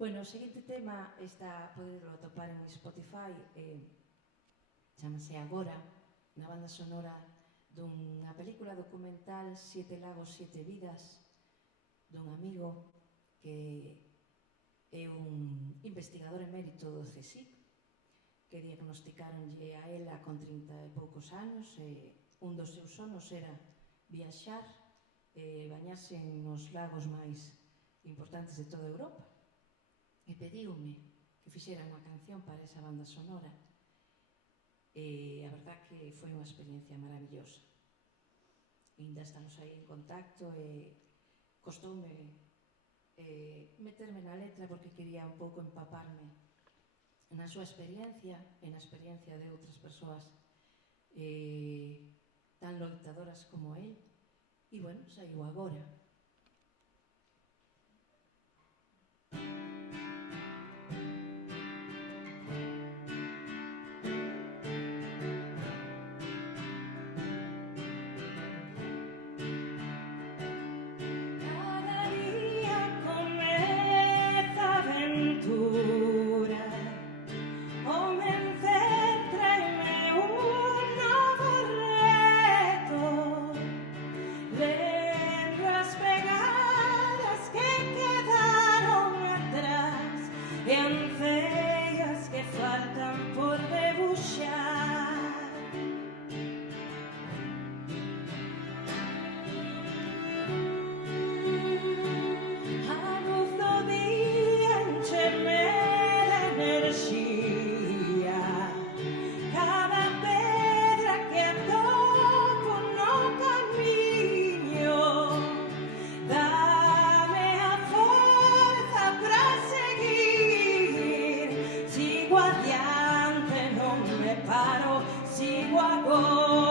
Bueno, o seguinte tema poderlo atopar en Spotify, chamase Agora, na banda sonora dunha película documental Siete lagos, siete vidas, dun amigo que é un investigador emérito do CSIC, que diagnosticaronlle a ela con 30 e poucos anos, e un dos seus sonos era viaxar e bañarse nos lagos máis importantes de toda Europa. E pediume que fixera unha canción para esa banda sonora. E a verdad que foi unha experiencia maravillosa. Ainda estamos aí en contacto e costoume meterme na letra porque quería un pouco empaparme na súa experiencia e na experiencia de outras persoas tan loitadoras como él. E, bueno, saiu agora. Sigo adiante, non me paro, sigo agora.